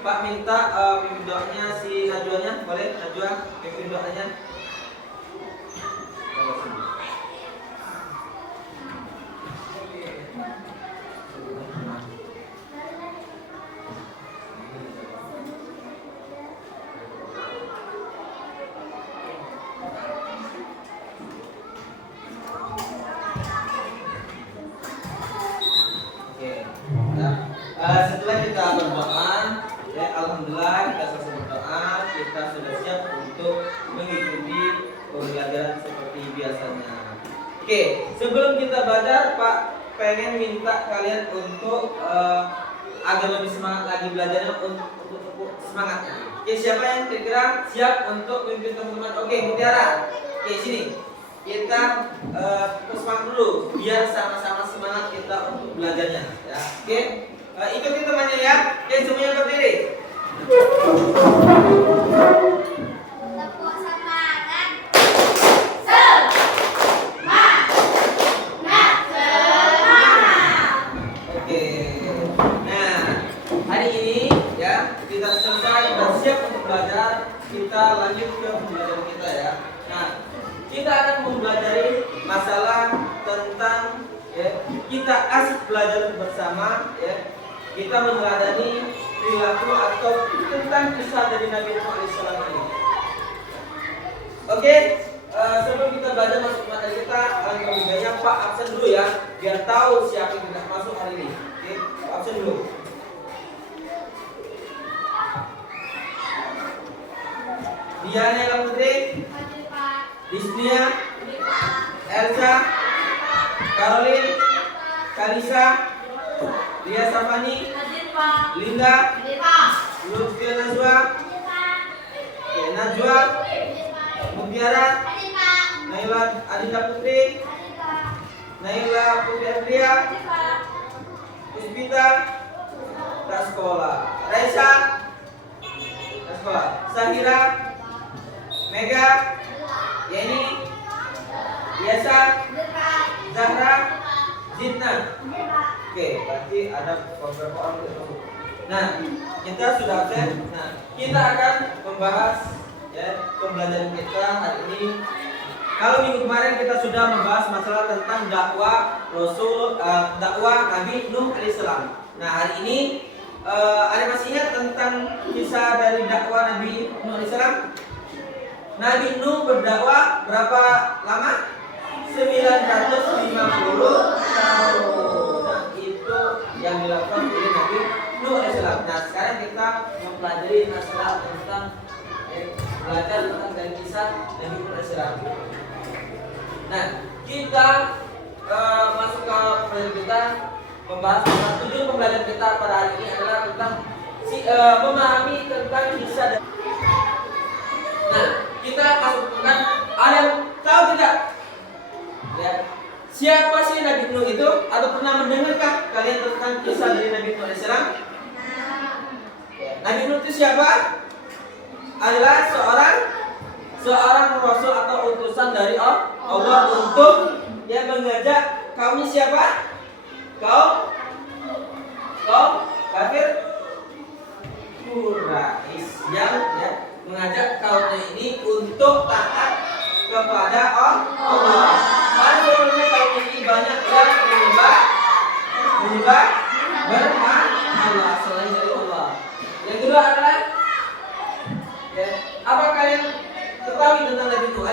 Pak minta mimpin doanya si Najwanya, boleh Najwa mimpin doanya. Setelah kita berdoa, ya alhamdulillah kita selesai berdoa, kita sudah siap untuk mengikuti pembelajaran seperti biasanya. Oke, sebelum kita belajar, Pak pengen minta kalian untuk agar lebih semangat lagi belajarnya, untuk semangat. Oke, siapa yang kira-kira siap untuk memimpin teman-teman? Oke, Mutiara. Oke, sini. Kita semangat dulu biar sama-sama semangat kita untuk belajarnya, ya. Oke. Ikuti temannya ya. Oke, semuanya berdiri. Oke. Nah, hari ini ya kita selesai dan siap untuk belajar. Kita lanjut ke pembelajaran kita ya. Nah, kita akan mempelajari masalah tentang ya, kita asik belajar bersama ya. Kita meneladani perilaku atau tentang kisah dari Nabi Nuh alaihissalam ini. Oke, sebelum kita belajar masuk materi kita, alangkah baiknya Pak absen dulu ya, biar tahu siapa yang tidak masuk hari ini. Oke, Pak absen dulu. Diana Ella Putri, Disnia, Elsa, Caroline, Kalisa, Lia Safani, Linda, Lutfi Najwa, Najwa, Mutiara, Naila Adinda Putri, Naila Putri Andria, Puspita, tak sekolah, Raisa, tak sekolah, Sahira, Mega, Yeni, Biasa, Zahra, Zidna. Oke, berarti ada beberapa orang yang masuk. Nah, kita sudah absen. Nah, kita akan membahas ya pembelajaran kita hari ini. Kalau minggu kemarin kita sudah membahas masalah tentang dakwah dakwah Nabi Nuh alaihissalam. Nah, hari ini ada masih ingat tentang kisah dari dakwah Nabi Nuh alaihissalam? Nabi Nuh berdakwah berapa lama? 950 tahun. Yang dilakukan oleh Nabi Nuh alaihissalam. Nah, sekarang kita mempelajari masalah tentang belajar tentang dari kisah Nabi Nuh alaihissalam. Nah, kita masuk ke pembelajaran kita, membahas tentang tujuan pembelajaran kita pada hari ini adalah tentang memahami tentang kisah. Nah, kita masuk tentang ada yang tahu tidak? Ya. Siapa sih Nabi Nuh itu? Atau pernah mendengarkah kalian tentang kisah dari Nabi Nuh alaihissalam? Nabi Nuh itu siapa? Adalah seorang rasul atau utusan dari Allah untuk yang mengajak kaumnya siapa? Kaum kafir Quraisy yang ya, mengajak kaumnya ini untuk taat kepada Allah. Karena sebelumnya kaum ini banyak yang menyembah Allah selain dari Allah. Yang kedua adalah ya, apa kalian ketahui tentang Nabi Nuh?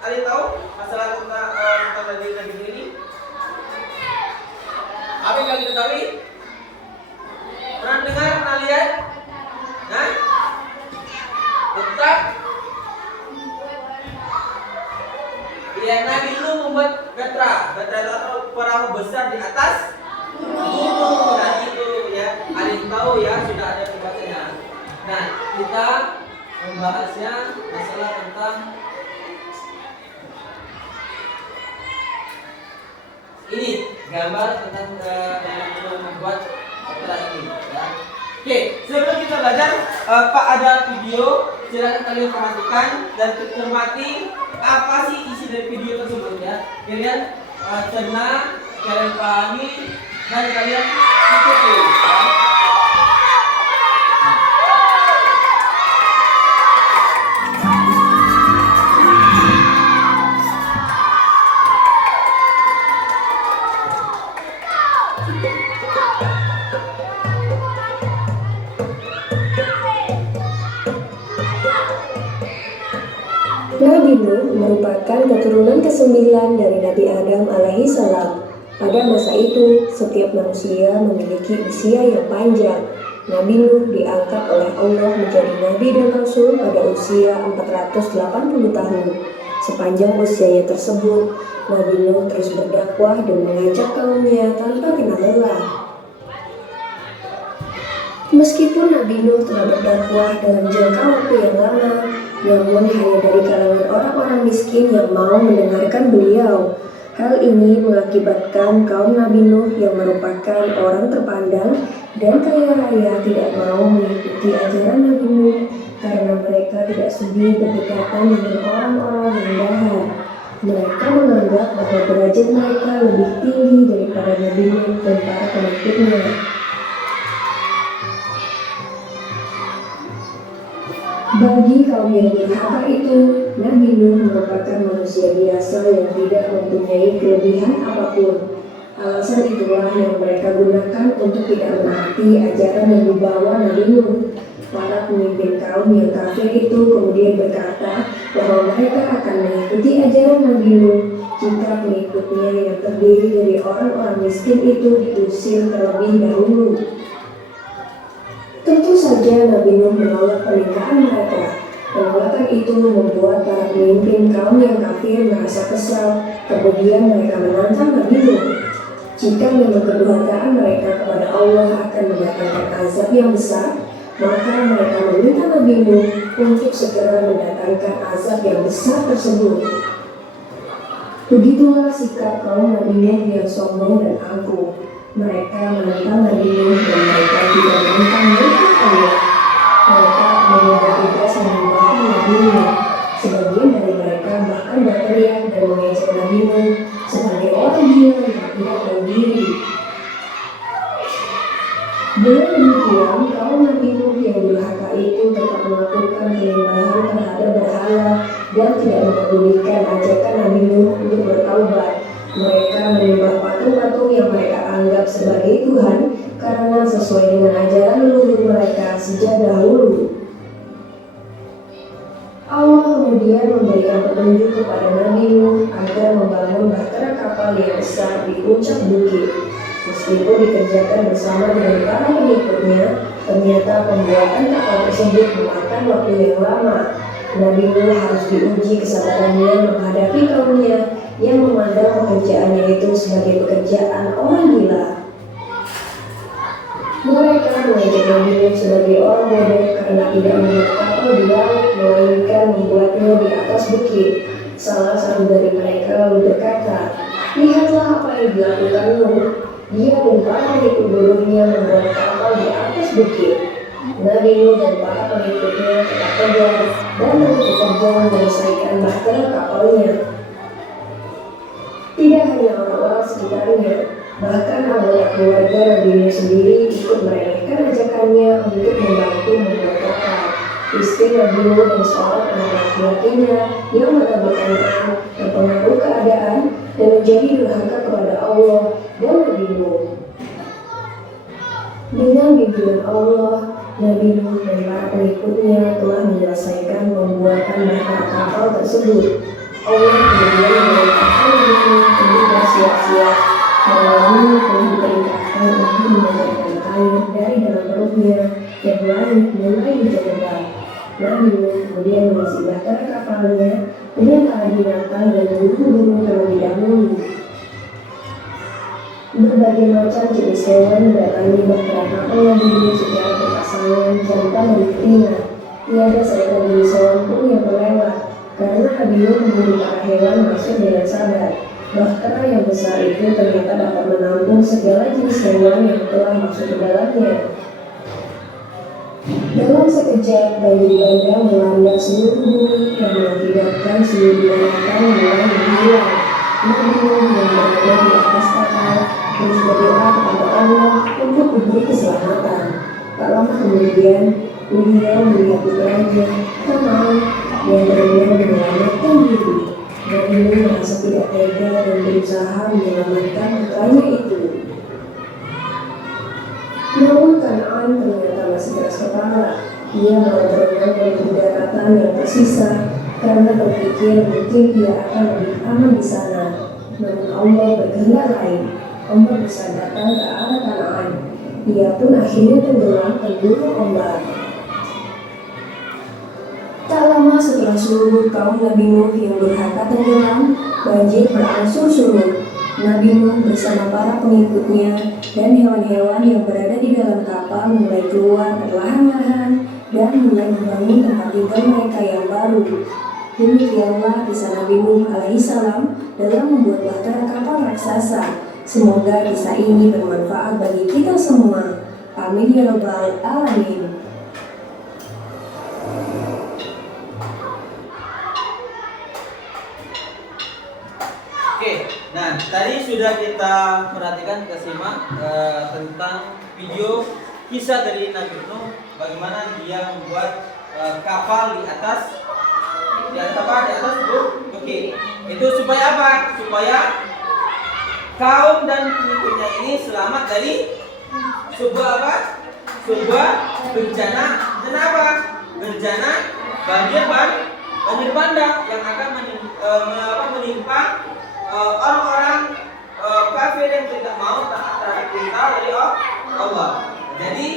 Ada tahu masalah tentang Nabi Nuh ini? Apa yang kalian ketahui? Pernah dengar? Pernah lihat? Nah, tetap ya, Nabi Nuh membuat Petra atau perahu besar di atas gunung. Nah, itu ya, ada yang tahu ya, sudah ada pembacanya. Nah, kita membahasnya masalah tentang ini gambar tentang membuat Petra ini. Ya. Oke, sebelum kita belajar, Pak ada video, silakan kalian perhatikan dan cermati apa sih isi dari video tersebut ya. Kalian cerna, kalian pahami dan kalian ikuti. Ya. Nabi Nuh merupakan keturunan ke-9 dari Nabi Adam alaihi salam. Pada masa itu, setiap manusia memiliki usia yang panjang. Nabi Nuh diangkat oleh Allah menjadi Nabi dan Rasul pada usia 480 tahun. Sepanjang usianya tersebut, Nabi Nuh terus berdakwah dan mengajak kaumnya tanpa kenal lelah. Meskipun Nabi Nuh telah berdakwah dalam jangka waktu yang lama, namun hanya dari kalangan orang-orang miskin yang mau mendengarkan beliau. Hal ini mengakibatkan kaum Nabi Nuh yang merupakan orang terpandang dan kaya raya tidak mau mengikuti ajaran Nabi Nuh karena mereka tidak sudi berdekatan dengan orang-orang rendahan. Mereka menganggap bahwa derajat mereka lebih tinggi daripada Nabi Nuh dan para pengikutnya. Bagi kaum yang durhaka itu, Nabi Nuh merupakan manusia biasa yang tidak mempunyai kelebihan apapun. Alasan itulah yang mereka gunakan untuk tidak menaati ajaran yang dibawa Nabi Nuh. Para pemimpin kaum yang kafir itu kemudian berkata bahwa mereka akan mengikuti ajaran Nabi Nuh jika pengikutnya yang terdiri dari orang-orang miskin itu diusir terlebih dahulu. Tentu saja Nabi Nuh menolak pernikahan mereka. Penolakan itu membuat para pemimpin kaum yang kafir merasa kesal. Kemudian mereka menantang Nabi Nuh. Jika memang kedurhakaan mereka kepada Allah akan mendatangkan azab yang besar, maka mereka meminta Nabi Nuh untuk segera mendatangkan azab yang besar tersebut. Begitulah sikap kaum Nabi Nuh yang sombong dan angkuh. Mereka menentang Nabi Nuh dan mereka tidak menentang mereka Allah. Mereka menunda tugas menyembah Nabi Nuh. Sebagian dari mereka bahkan berteriak dan mengejek Nabi Nuh sebagai orang gila yang tidak tahu diri. Dengan demikian, kaum Nabi Nuh yang durhaka itu tetap melakukan penyembahan terhadap berhala dan tidak mempedulikan ajakan Nabi Nuh untuk bertaubat. Mereka menyembah patung-patung yang mereka anggap sebagai Tuhan karena sesuai dengan ajaran leluhur mereka sejak dahulu. Allah kemudian memberikan petunjuk kepada Nabi Nuh agar membangun bahtera kapal yang besar di puncak bukit. Meskipun dikerjakan bersama dengan para pengikutnya, ternyata pembuatan kapal tersebut memakan waktu yang lama. Nabi Nuh harus diuji kesabarannya menghadapi kaumnya yang memandang pekerjaannya itu sebagai pekerjaan orang gila. Mereka mengejek Nabi Nuh sebagai orang bodoh karena tidak membuat kapal di laut, melainkan membuatnya di atas bukit. Salah satu dari mereka lalu berkata, "Lihatlah apa yang dilakukan Nuh. Dia dan para pengikut bodohnya membuat kapal di atas bukit." Nabi Nuh dan para pengikutnya tetap tegar dan terus bekerja menyelesaikan bahtera kapalnya. Tidak hanya orang-orang sekitarnya, bahkan anggota keluarga Nabi Nuh sendiri ikut meremehkan ajakannya untuk membantu membuat kapal. Istri Nabi Nuh dan seorang anak laki-lakinya yang mengambil Kanaan terpengaruh keadaan dan menjadi durhaka kepada Allah dan Nabi Nuh. Dengan bimbingan Allah, Nabi Nuh dan para pengikutnya telah menyelesaikan pembuatan bahtera kapal tersebut. Allah kemudian memerintahkan Nabi Nuh untuk bersiap-siap karena Nabi Nuh telah diperintahkan untuk mengeluarkan air dari dalam perutnya dan langit mulai diterbang. Nabi Nuh kemudian mengisi bahtera kapalnya dengan para binatang dan burung-burung terlebih dahulu. Berbagai macam jenis hewan mendatangi bahtera kapal Nabi Nuh secara berpasangan tanpa betina. Tiada seekor jenis hewan pun yang terlewat, karena Nabi Nuh membunuh para hewan masuk dengan sabar. Bahtera yang besar itu ternyata dapat menampung segala jenis hewan yang telah masuk ke dalamnya. Dalam sekejap, banjir bandang melanda seluruh bumi dan mengakibatkan seluruh daratan mulai menghilang. Nabi Nuh yang berada di atas kapal terus berdoa kepada Allah untuk diberi keselamatan. Tak lama kemudian, beliau melihat putranya, Kanaan, yang berenang menyelamatkan diri. Nabi Nuh merasa tidak tega dan berusaha menyelamatkan putranya itu. Namun Kanaan ternyata masih keras kepala. Ia malah berenang menuju daratan yang tersisa. karena berpikir mungkin dia akan lebih aman di sana. Namun Allah berkehendak lain. Ombak besar datang ke arah Kanaan. Ia pun akhirnya tenggelam tergulung ombak. Tak lama setelah seluruh kaum Nabi Nuh yang durhaka tenggelam, banjir berangsur surut. Nabi Nuh bersama para pengikutnya dan hewan-hewan yang berada di dalam kapal mulai keluar perlahan-lahan dan mulai membangun tempat tinggal mereka yang baru. Demikianlah kisah Nabi Nuh alaihissalam dalam membuat bahtera kapal raksasa. Semoga kisah ini bermanfaat bagi kita semua. Amin ya rabbal alamin. Oke, nah tadi sudah kita perhatikan, kita simak tentang video kisah dari Nabi Nuh, bagaimana dia membuat kapal di atas bukit. Itu supaya apa? Supaya kaum dan pengikutnya ini selamat dari sebuah bencana dan apa? Bencana banjir bandang yang akan menimpa orang-orang kafir yang tidak mau taat terhadap perintah dari Allah. Jadi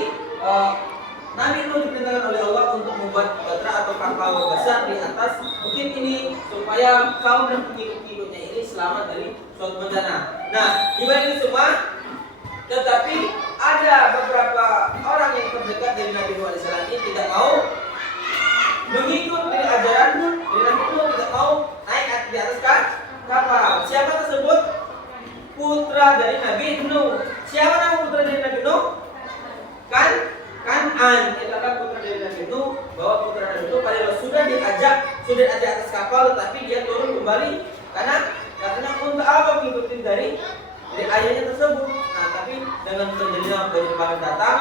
Nabi Nuh diperintahkan oleh Allah untuk membuat bahtera atau kapal besar di atas bukit ini supaya kaum dan pengikut-pengikutnya ini selamat dari suatu bencana. Nah, di balik ini semua, tetapi ada beberapa orang yang terdekat dari Nabi Nuh alaihissalam ini tidak mau mengikut dari ajaran dari Nabi Nuh, tidak mau naik di atas kapal. Siapa tersebut? Putra dari Nabi Nuh. Siapa nama putra dari Nabi Nuh? Kan'an. Itu adalah putra dari Nabi Nuh. Bahwa putra Nabi Nuh padahal sudah diajak di atas kapal, tetapi dia turun kembali karena katanya untuk apa mengikuti dari ayahnya tersebut. Nah, tapi dengan terjadinya banjir bandang datang,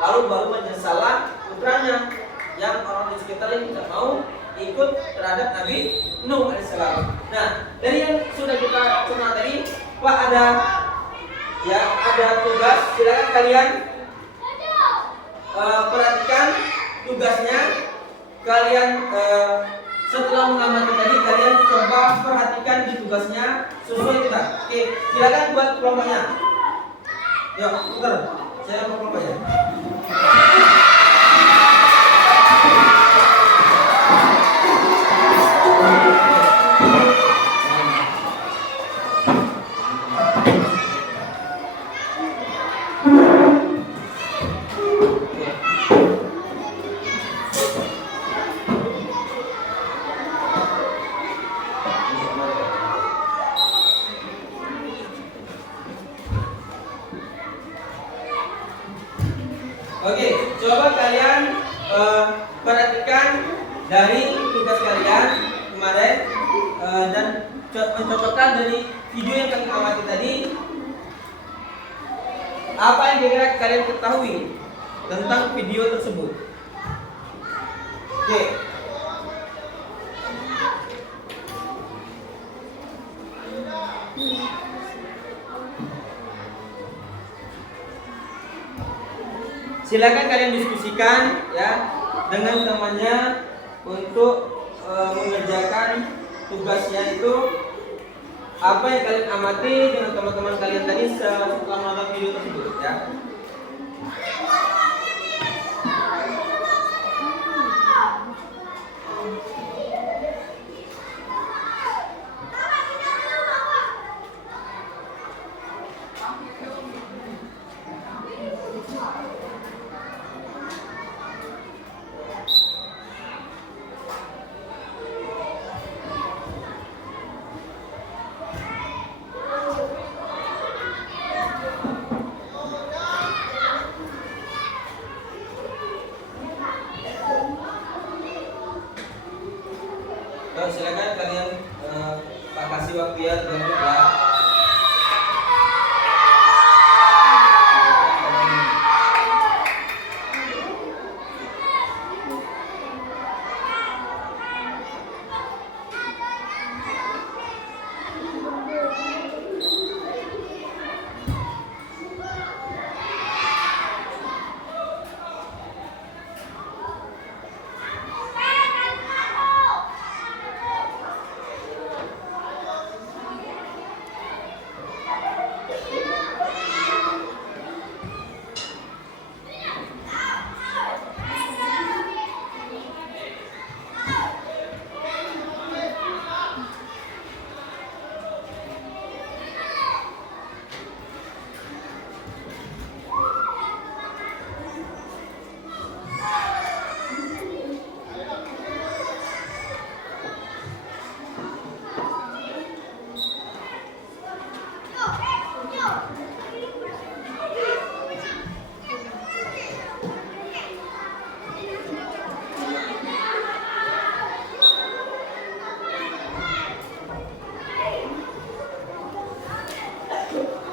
lalu baru menyesalah putranya yang orang di sekitarnya tidak mau ikut terhadap Nabi Nuh alaihissalam. Nah, dari yang sudah kita kenal tadi, Pak, ada tugas. Silakan kalian perhatikan tugasnya. Kalian setelah mengamati tadi, kalian coba perhatikan di tugasnya sesuai kita. Oke, silakan buat kelompoknya. Yuk, putar. Saya buat kelompoknya. Oke, coba kalian perhatikan dari tugas kalian kemarin dan mencocokkan dari video yang kami amati tadi. Apa yang kira-kira kalian ketahui tentang video tersebut? Oke. Silakan kalian diskusikan ya dengan temannya untuk mengerjakan tugasnya itu. Apa yang kalian amati dengan teman-teman kalian tadi setelah menonton video tersebut ya. Silakan kalian Pak kasih waktu ya 3 menit ya.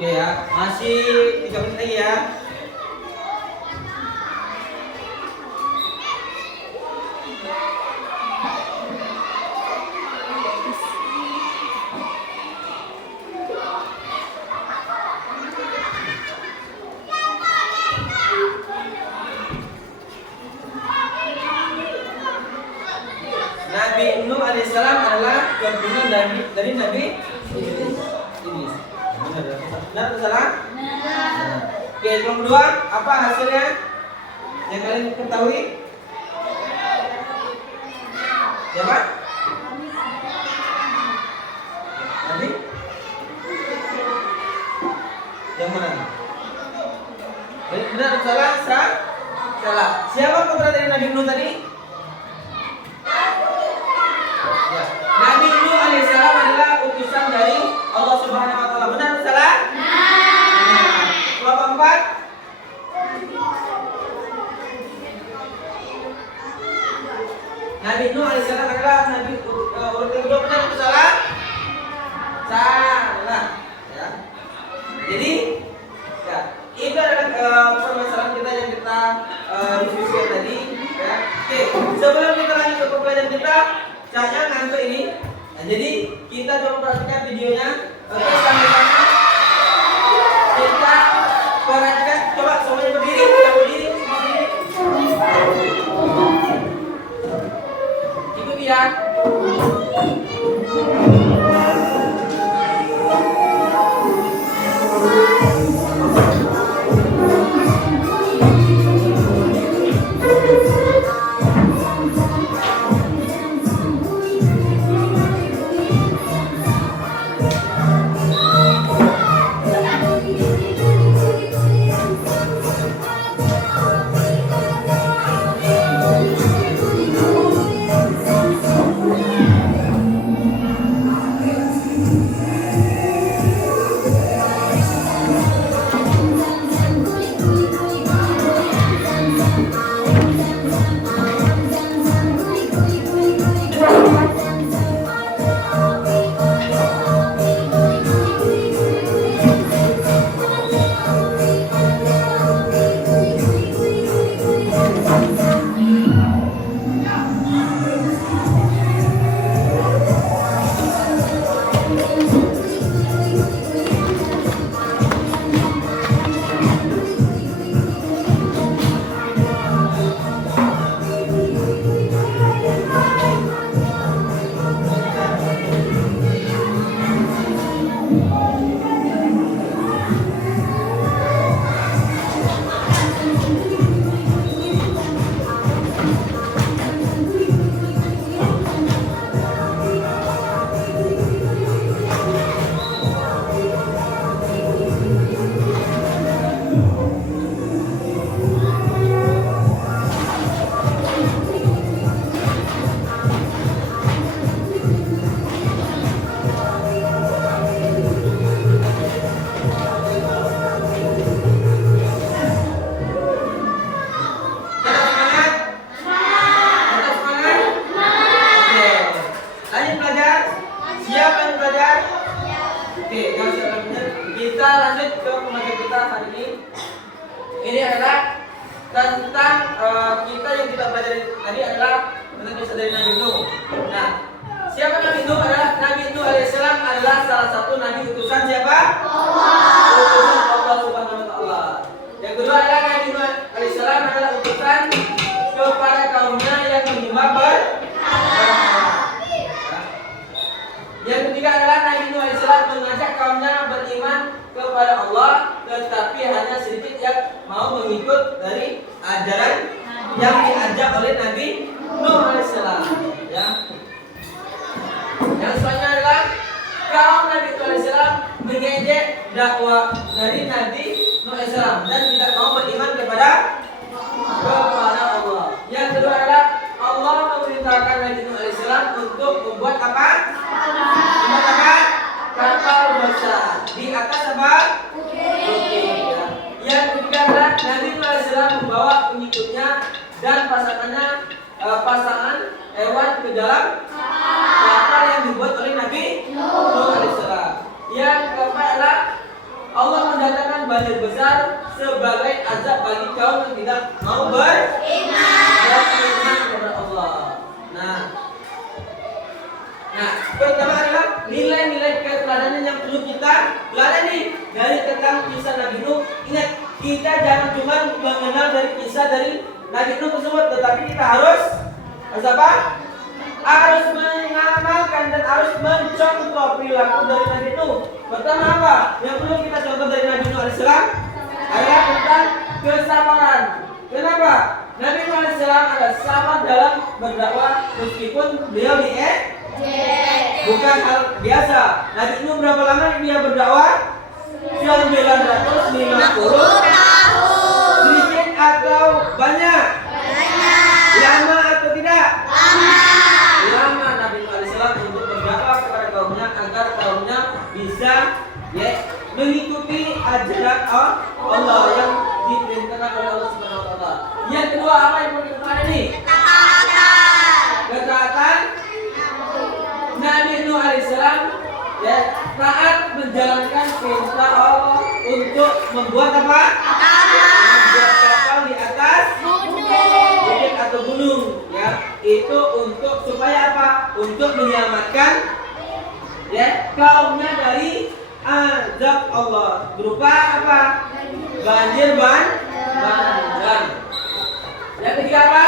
Oke ya, masih 3 menit lagi ya. Nabi Nuh alaihissalam adalah keturunan dari Nabi Idris. Benar atau salah? Oke, yang kedua, apa hasilnya yang kalian ketahui? Siapa? Nabi? Yang mana? Benar atau salah? Salah. Siapa putra dari Nabi Nuh tadi? Ya. Nabi Nuh alaihissalam adalah utusan dari Allah Subhanahu wa taala. Benar atau salah? Kelompok 4. Nabi Nuh alaihissalam adalah nabi urutan kedua. Benar atau salah? Salah. Ya. Jadi, ya, itu adalah permasalahan kita yang kita diskusikan tadi. Ya. Oke, sebelum kita lanjut ke pembelajaran kita, saya ngantuk ini. Nah, jadi kita coba perhatikan videonya. Oke, sama-sama kita perhatikan. Coba semuanya berdiri, kita berdiri, semua berdiri. Ikuti ya. Tentang kita yang kita pelajari tadi adalah tentang kisah dari Nabi Nuh. Nah, siapa Nabi Nuh? Nabi Nuh alaihissalam adalah salah satu nabi utusan siapa? Allah. Utusan Allah Subhanahu wa taala. Yang kedua adalah Nabi Nuh alaihissalam adalah utusan kepada kaumnya yang menyembah berhala. Yang ketiga adalah Nabi Nuh alaihissalam mengajak kaumnya beriman kepada Allah, tetapi hanya sedikit yang mau mengikut dari ajaran yang diajak oleh Nabi Nuh alaihissalam. Ya. Yang selanjutnya adalah kaum Nabi Nuh alaihissalam mengejek dakwah dari Nabi Nuh alaihissalam dan tidak mau beriman kepada Allah. Yang kedua adalah Allah memerintahkan Nabi Nuh alaihissalam untuk membuat apa? Membuat apa? Kapal besar di atas apa? Bukit. Ya. Yang ketiga adalah Nabi Nuh alaihissalam membawa pengikutnya dan pasangan hewan ke dalam kapal yang dibuat oleh Nabi Nuh alaihissalam. Yang keempat adalah Allah banjir besar sebagai azab bagi kaum yang tidak mau beriman kepada Allah. Nah, pertama adalah nilai-nilai keteladanan yang perlu kita teladani dari tentang kisah Nabi Nuh. Ingat, kita jangan cuma mengenal dari kisah dari Nabi Nuh tersebut, tetapi kita harus apa? Harus mengamalkan dan harus mencontoh perilaku dari Nabi Nuh. Pertama apa? Yang perlu kita contoh dari Nabi Nuh alaihissalam adalah tentang kesabaran. Kenapa? Nabi Nuh alaihissalam ada sabar dalam berdakwah meskipun beliau bukan hal biasa. Nabi Nuh berapa lama dia berdakwah? 950 tahun. Sedikit atau banyak? Lama atau tidak? Lama Nabi Nuh alaihissalam untuk berdakwah kepada kaumnya agar kaumnya bisa mengikuti ajaran Allah yang diperintahkan oleh Allah Subhanahu wa taala. Yang kedua apa yang perlu kita pelajari? Ketaatan. Nabi Nuh alaihissalam taat menjalankan perintah Allah untuk membuat apa? Membuat kapal di atas bukit atau gunung, ya. Itu untuk supaya apa? Untuk menyelamatkan kaumnya dari azab Allah berupa apa? Banjir bandang. Yang ketiga apa?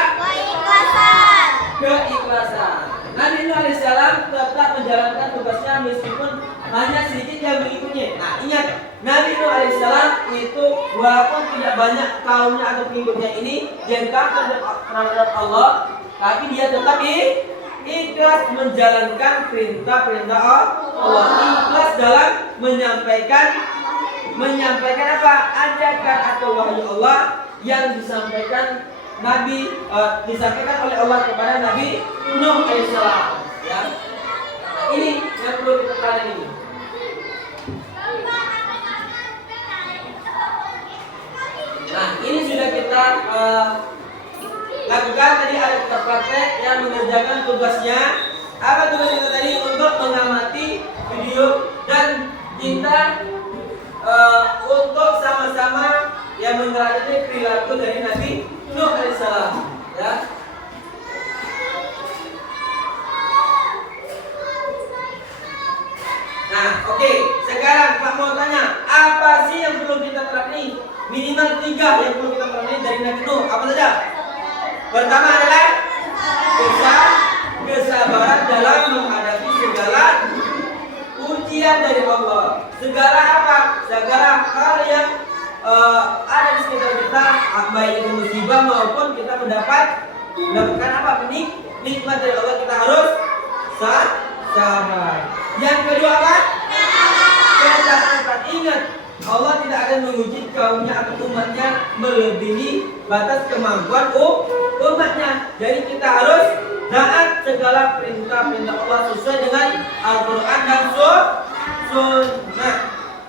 Keikhlasan. Nabi Nuh alaihissalam tetap menjalankan tugasnya meskipun hanya sedikit yang mengikutnya. Nah, ingat, Nabi Nuh alaihissalam itu walaupun tidak banyak kaumnya atau pengikutnya ini jengkel terhadap Allah, tapi dia tetap ikhlas menjalankan perintah-perintah Allah. Ikhlas dalam menyampaikan apa? Ajakan atau wahyu Allah yang disampaikan disampaikan oleh Allah kepada Nabi Nuh alaihissalam. Ya. Ini yang perlu kita pelajari. Nah, ini sudah kita lakukan tadi, ada kita praktek yang mengerjakan tugasnya. Apa tugas kita tadi? Untuk mengamati video dan kita untuk sama-sama yang meneladani perilaku dari Nabi Nuh alaihissalam, ya. Nah, oke. Sekarang Pak mau tanya, apa sih yang perlu kita pelajari? Minimal 3 yang perlu kita pelajari dari Nabi Nuh. Apa saja? Pertama adalah kesabaran dalam menghadapi segala ujian dari Allah. Segala apa? Segala hal yang ada di sekitar kita, baik itu musibah maupun kita mendapatkan apa? Nikmat dari Allah, kita harus sabar. Yang kedua apa? Ketaatan. Ingat, Allah tidak akan menguji kaumnya atau umatnya melebihi batas kemampuan umatnya. Jadi kita harus taat segala perintah-perintah Allah sesuai dengan Al-Quran dan Sunnah.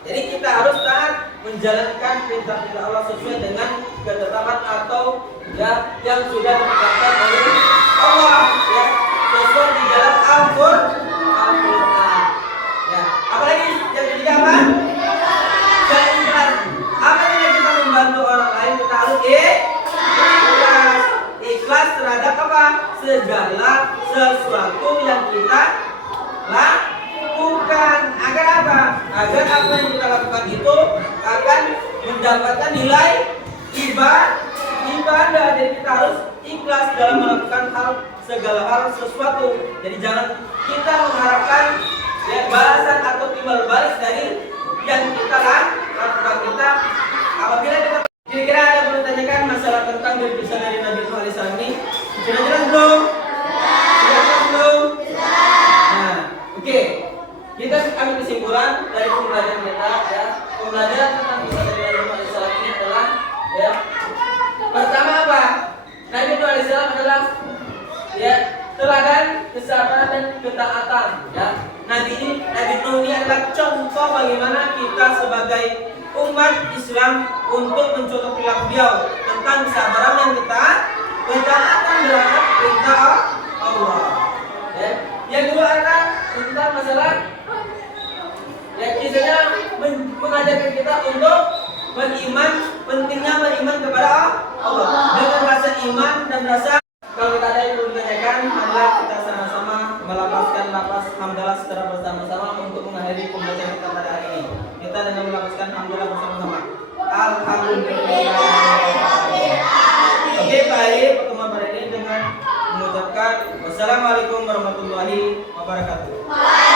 Jadi kita harus taat menjalankan perintah-perintah Allah sesuai dengan ketetapan atau yang sudah ditetapkan oleh Allah, ya, sesuai di dalam Al-Quran. Ya, apalagi yang ketiga apa? Ikhlas. Apa yang kita membantu orang lain, kita harus ikhlas terhadap apa? Segala sesuatu yang kita lakukan. Agar apa? Agar apa yang kita lakukan itu akan mendapatkan nilai ibadah. Jadi kita harus ikhlas dalam melakukan segala hal sesuatu. Jadi jangan kita mengharapkan balasan atau timbal balik dari yang kita lakukan. Kita apabila kita kira-kira ada yang bertanyakan masalah tentang kisah dari Nabi Nuh alaihissalam ini, sudah jelas belum? Nah, oke. Kita ambil kesimpulan dari pembelajaran kita, ya. Pembelajaran tentang kisah dari Nabi Nuh alaihissalam ini adalah, ya, pertama apa? Nabi Nuh alaihissalam adalah teladan kesabaran dan ketaatan, ya. Nabi Nuh ini adalah contoh bagaimana kita sebagai umat Islam untuk mencontoh perilaku beliau tentang kesabaran yang ketaatan terhadap perintah Allah. Ya. Yang kedua adalah tentang masalah kisahnya mengajarkan kita untuk kepada Allah dengan rasa iman dan rasa. Kalau kita ada yang perlu ditanyakan, marilah kita sama-sama melapaskan lapas hamdalah secara bersama-sama untuk mengakhiri pembelajaran kita pada hari ini. Kita dengan melapaskan hamdalah bersama-sama. Alhamdulillah. Oke, baik, pertemuan pada ini dengan mengucapkan wassalamualaikum warahmatullahi wabarakatuh.